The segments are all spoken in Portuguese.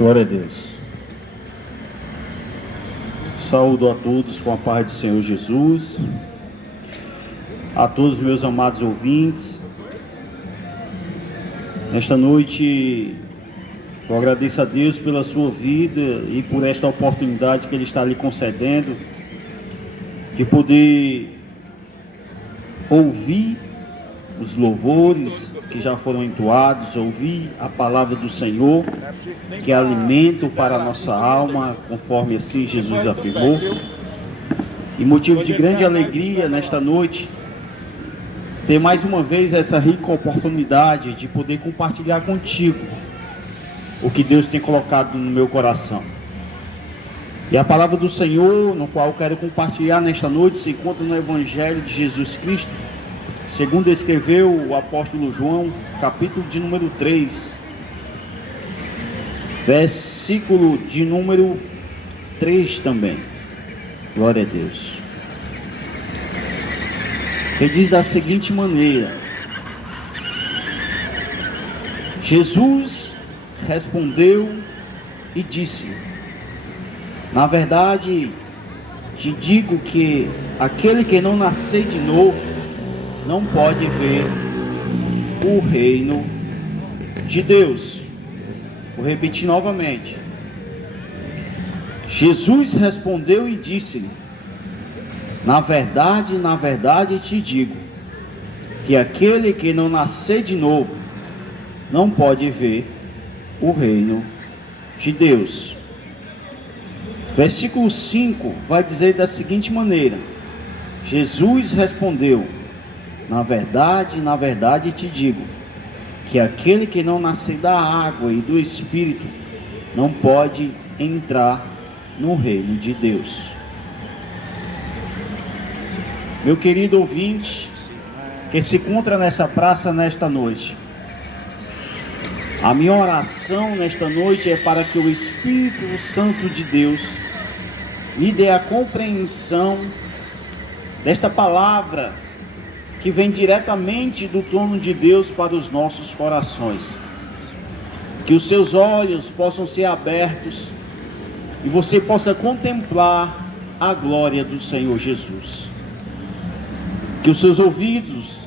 Glória a Deus. Saúdo a todos com a paz do Senhor Jesus, a todos os meus amados ouvintes. Nesta noite, eu agradeço a Deus pela sua vida e por esta oportunidade que Ele está lhe concedendo de poder ouvir os louvores que já foram entoados, ouvir a palavra do Senhor, que é alimento para a nossa alma, conforme assim Jesus afirmou. E motivo de grande alegria nesta noite, ter mais uma vez essa rica oportunidade de poder compartilhar contigo o que Deus tem colocado no meu coração. E a palavra do Senhor, no qual eu quero compartilhar nesta noite, se encontra no Evangelho de Jesus Cristo, segundo escreveu o apóstolo João, capítulo de número 3, versículo de número 3 também. Glória a Deus. Ele diz da seguinte maneira: Jesus respondeu e disse: na verdade, te digo que aquele que não nascer de novo não pode ver o reino de Deus. Vou repetir novamente. Jesus respondeu e disse-lhe: na verdade te digo que aquele que não nascer de novo não pode ver o reino de Deus. Versículo 5 vai dizer da seguinte maneira: Jesus respondeu: na verdade te digo que aquele que não nascer da água e do Espírito não pode entrar no reino de Deus. Meu querido ouvinte, que se encontra nessa praça nesta noite, a minha oração nesta noite é para que o Espírito Santo de Deus lhe dê a compreensão desta palavra que vem diretamente do trono de Deus para os nossos corações. Que os seus olhos possam ser abertos e você possa contemplar a glória do Senhor Jesus. Que os seus ouvidos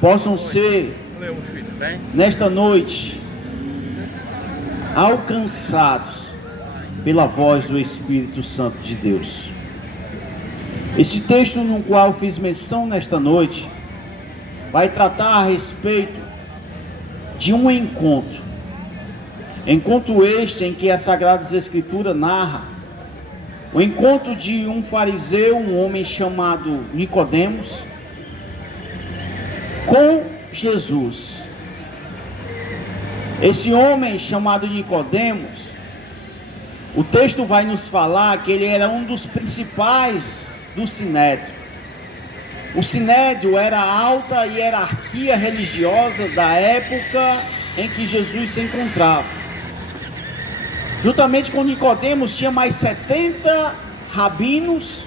possam ser, nesta noite, alcançados pela voz do Espírito Santo de Deus. Esse texto no qual fiz menção nesta noite vai tratar a respeito de um encontro este em que as Sagradas Escrituras narra o encontro de um fariseu, um homem chamado Nicodemos, com Jesus. Esse homem chamado Nicodemos, o texto vai nos falar que ele era um dos principais do Sinédrio. O Sinédrio era a alta hierarquia religiosa da época em que Jesus se encontrava. Juntamente com Nicodemos tinha mais 70 rabinos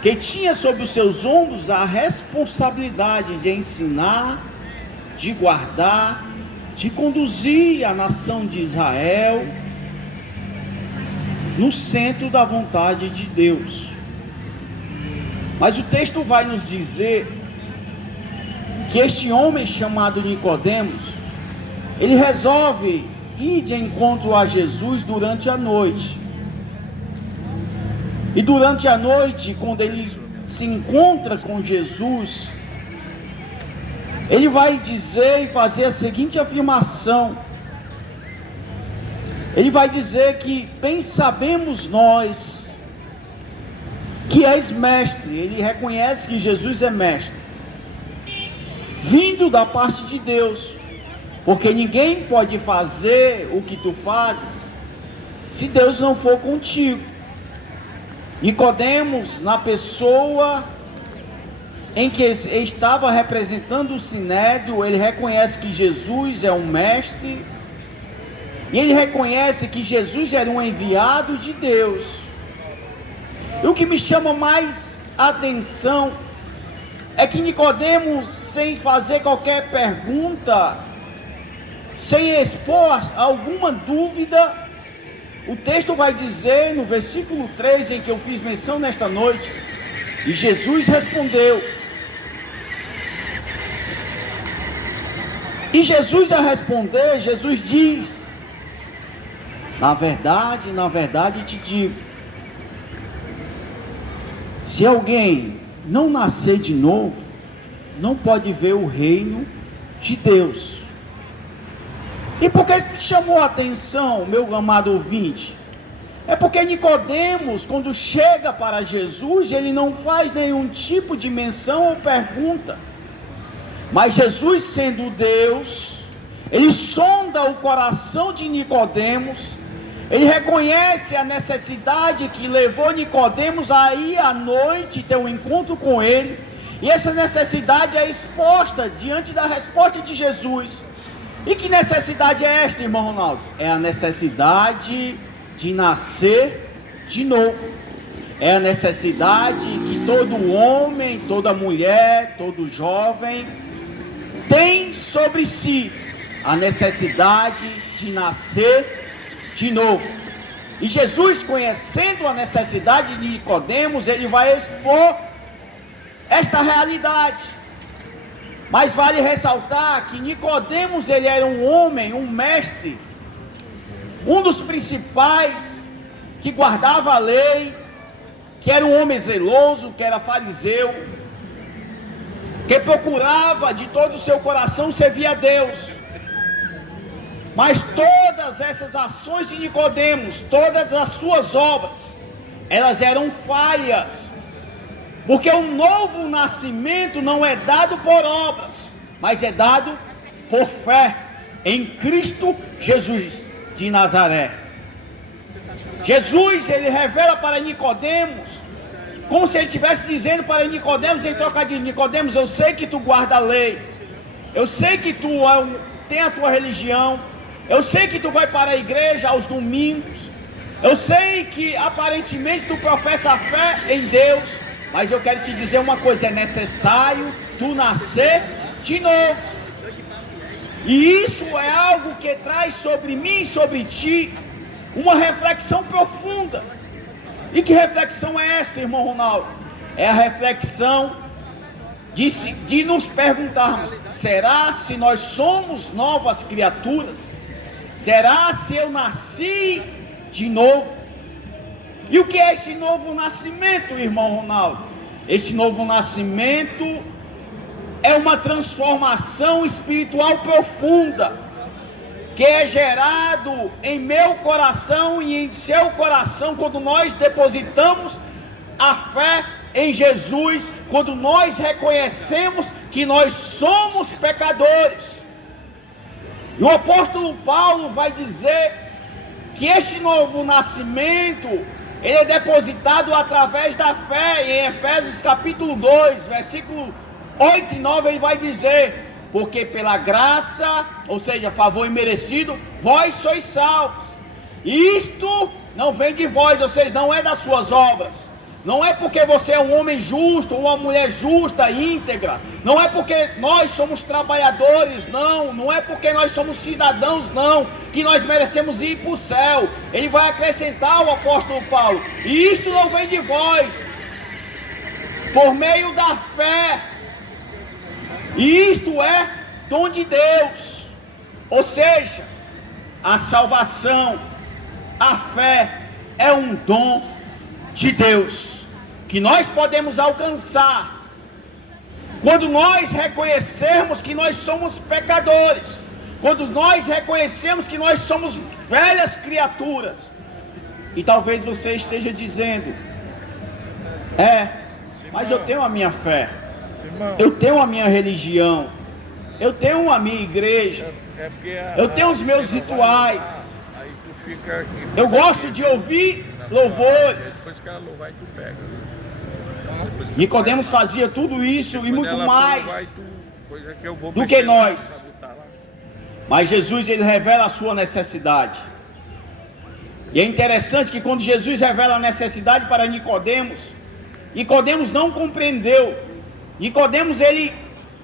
que tinha sobre os seus ombros a responsabilidade de ensinar, de guardar, de conduzir a nação de Israel no centro da vontade de Deus. Mas o texto vai nos dizer que este homem chamado Nicodemos, ele resolve ir de encontro a Jesus durante a noite. E durante a noite, quando ele se encontra com Jesus, ele vai dizer e fazer a seguinte afirmação. Ele vai dizer que bem sabemos nós que és mestre. Ele reconhece que Jesus é mestre, vindo da parte de Deus, porque ninguém pode fazer o que tu fazes se Deus não for contigo. Nicodemos, na pessoa em que estava representando o Sinédrio, ele reconhece que Jesus é um mestre, e ele reconhece que Jesus era um enviado de Deus. E o que me chama mais atenção é que Nicodemos, sem fazer qualquer pergunta, sem expor alguma dúvida, o texto vai dizer no versículo 3, em que eu fiz menção nesta noite, e Jesus respondeu. E Jesus a responder, Jesus diz: na verdade te digo, se alguém não nascer de novo, não pode ver o reino de Deus. E por que chamou a atenção, meu amado ouvinte? É porque Nicodemos, quando chega para Jesus, ele não faz nenhum tipo de menção ou pergunta. Mas Jesus, sendo Deus, ele sonda o coração de Nicodemos. Ele reconhece a necessidade que levou Nicodemos a ir à noite ter um encontro com ele. E essa necessidade é exposta diante da resposta de Jesus. E que necessidade é esta, irmão Ronaldo? É a necessidade de nascer de novo. É a necessidade que todo homem, toda mulher, todo jovem tem sobre si. A necessidade de nascer de novo. E Jesus, conhecendo a necessidade de Nicodemos, ele vai expor esta realidade. Mas vale ressaltar que Nicodemos, ele era um homem, um mestre, um dos principais, que guardava a lei, que era um homem zeloso, que era fariseu, que procurava de todo o seu coração servir a Deus. Mas todas essas ações de Nicodemos, todas as suas obras, elas eram falhas. Porque o novo nascimento não é dado por obras, mas é dado por fé em Cristo Jesus de Nazaré. Jesus, ele revela para Nicodemos, como se ele estivesse dizendo para Nicodemos, em troca de Nicodemos: eu sei que tu guarda a lei, eu sei que tu tem a tua religião, eu sei que tu vai para a igreja aos domingos, eu sei que aparentemente tu professa a fé em Deus, mas eu quero te dizer uma coisa: é necessário tu nascer de novo. E isso é algo que traz sobre mim e sobre ti uma reflexão profunda. E que reflexão é essa, irmão Ronaldo? É a reflexão de nos perguntarmos: será se nós somos novas criaturas? Será se eu nasci de novo? E o que é esse novo nascimento, irmão Ronaldo? Esse novo nascimento é uma transformação espiritual profunda, que é gerado em meu coração e em seu coração quando nós depositamos a fé em Jesus, quando nós reconhecemos que nós somos pecadores. E o apóstolo Paulo vai dizer que este novo nascimento, ele é depositado através da fé. Em Efésios capítulo 2, versículo 8 e 9, ele vai dizer: porque pela graça, ou seja, favor imerecido, vós sois salvos. E isto não vem de vós, ou seja, não é das suas obras. Não é porque você é um homem justo, ou uma mulher justa, íntegra. Não é porque nós somos trabalhadores, não. Não é porque nós somos cidadãos, não, que nós merecemos ir para o céu. Ele vai acrescentar, o apóstolo Paulo: e isto não vem de vós, por meio da fé. E isto é dom de Deus. Ou seja, a salvação, a fé é um dom de Deus, que nós podemos alcançar quando nós reconhecermos que nós somos pecadores, quando nós reconhecemos que nós somos velhas criaturas. E talvez você esteja dizendo: mas eu tenho a minha fé, eu tenho a minha religião, eu tenho a minha igreja, eu tenho os meus rituais, eu gosto de ouvir louvores. Nicodemos fazia tudo isso e muito mais do que nós. Mas Jesus, ele revela a sua necessidade. E é interessante que quando Jesus revela a necessidade para Nicodemos, Nicodemos não compreendeu. Nicodemos, ele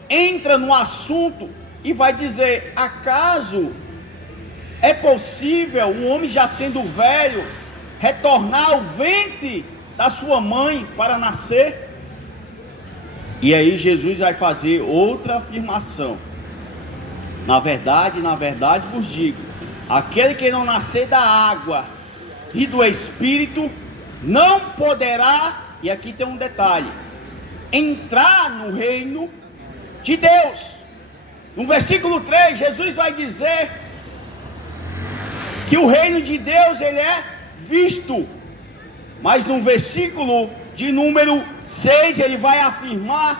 entra no assunto e vai dizer: acaso É possível um homem já sendo velho retornar ao ventre da sua mãe para nascer? E aí Jesus vai fazer outra afirmação. Na verdade vos digo, aquele que não nascer da água e do Espírito não poderá, e aqui tem um detalhe, entrar no reino de Deus. No versículo 3, Jesus vai dizer que o reino de Deus ele é visto. Mas no versículo de número 6, ele vai afirmar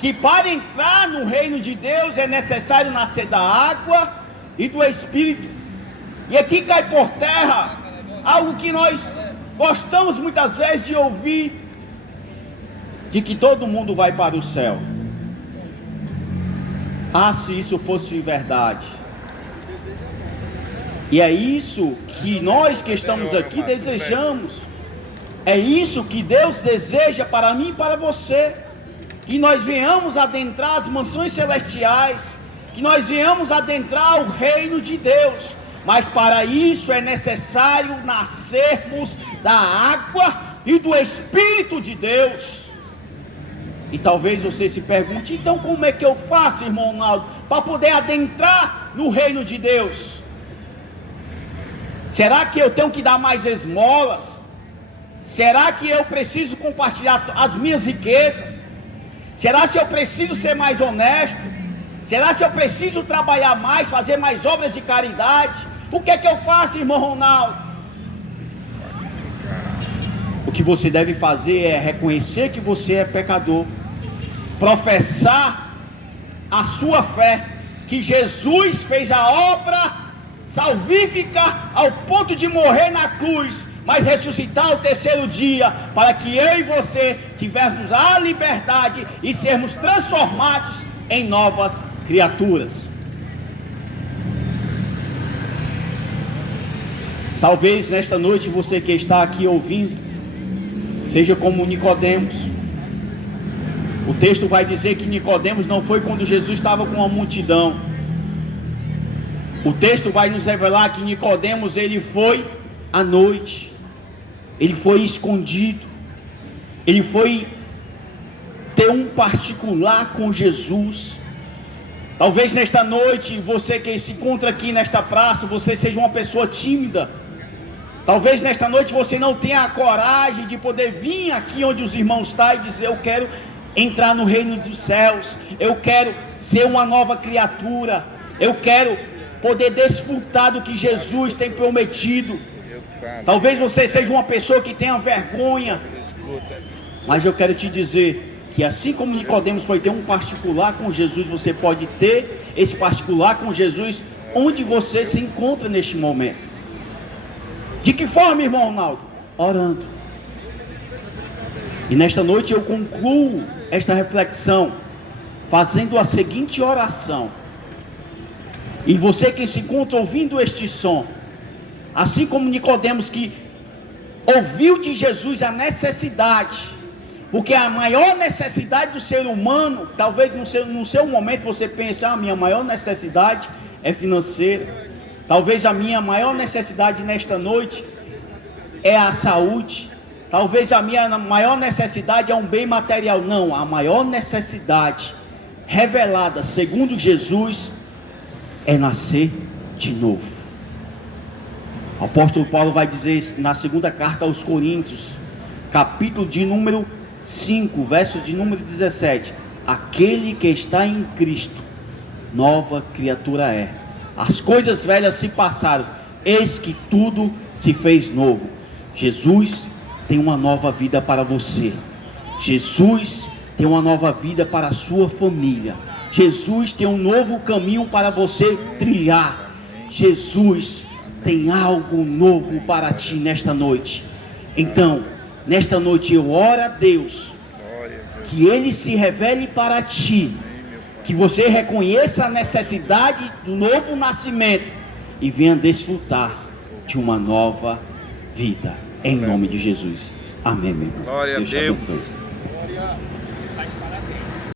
que para entrar no reino de Deus é necessário nascer da água e do Espírito. E aqui cai por terra algo que nós gostamos muitas vezes de ouvir, de que todo mundo vai para o céu. Ah, se isso fosse verdade. E é isso que nós que estamos aqui desejamos. É isso que Deus deseja para mim e para você. Que nós venhamos adentrar as mansões celestiais, que nós venhamos adentrar o reino de Deus. Mas para isso é necessário nascermos da água e do Espírito de Deus. E talvez você se pergunte, então como é que eu faço, irmão Ronaldo, para poder adentrar no reino de Deus? Será que eu tenho que dar mais esmolas? Será que eu preciso compartilhar as minhas riquezas? Será que eu preciso ser mais honesto? Será que eu preciso trabalhar mais, fazer mais obras de caridade? O que é que eu faço, irmão Ronaldo? O que você deve fazer é reconhecer que você é pecador, professar a sua fé, que Jesus fez a obra salvífica ao ponto de morrer na cruz, mas ressuscitar ao terceiro dia, para que eu e você tivéssemos a liberdade e sermos transformados em novas criaturas. Talvez nesta noite você que está aqui ouvindo seja como Nicodemos. O texto vai dizer que Nicodemos não foi quando Jesus estava com a multidão. O texto vai nos revelar que Nicodemos ele foi à noite. Ele foi escondido. Ele foi ter um particular com Jesus. Talvez nesta noite, você que se encontra aqui nesta praça, você seja uma pessoa tímida. Talvez nesta noite você não tenha a coragem de poder vir aqui onde os irmãos estão e dizer: eu quero entrar no reino dos céus, eu quero ser uma nova criatura, eu quero poder desfrutar do que Jesus tem prometido. Talvez você seja uma pessoa que tenha vergonha, mas eu quero te dizer que assim como Nicodemos foi ter um particular com Jesus, você pode ter esse particular com Jesus onde você se encontra neste momento. De que forma, irmão Ronaldo? Orando. E nesta noite eu concluo esta reflexão fazendo a seguinte oração. E você que se encontra ouvindo este som, assim como Nicodemos que ouviu de Jesus a necessidade, porque a maior necessidade do ser humano, talvez no seu momento você pense: a minha maior necessidade é financeira. Talvez a minha maior necessidade nesta noite é a saúde. Talvez a minha maior necessidade é um bem material. Não, a maior necessidade revelada segundo Jesus é nascer de novo. O apóstolo Paulo vai dizer na segunda carta aos Coríntios, capítulo de número 5, verso de número 17: aquele que está em Cristo, nova criatura é. As coisas velhas se passaram, eis que tudo se fez novo. Jesus tem uma nova vida para você. Jesus tem uma nova vida para a sua família. Jesus tem um novo caminho para você trilhar. Jesus tem algo novo para ti nesta noite. Então, nesta noite eu oro a Deus que Ele se revele para ti, que você reconheça a necessidade do novo nascimento e venha desfrutar de uma nova vida, em nome de Jesus. Amém, meu irmão. Glória a Deus. Deus abençoe.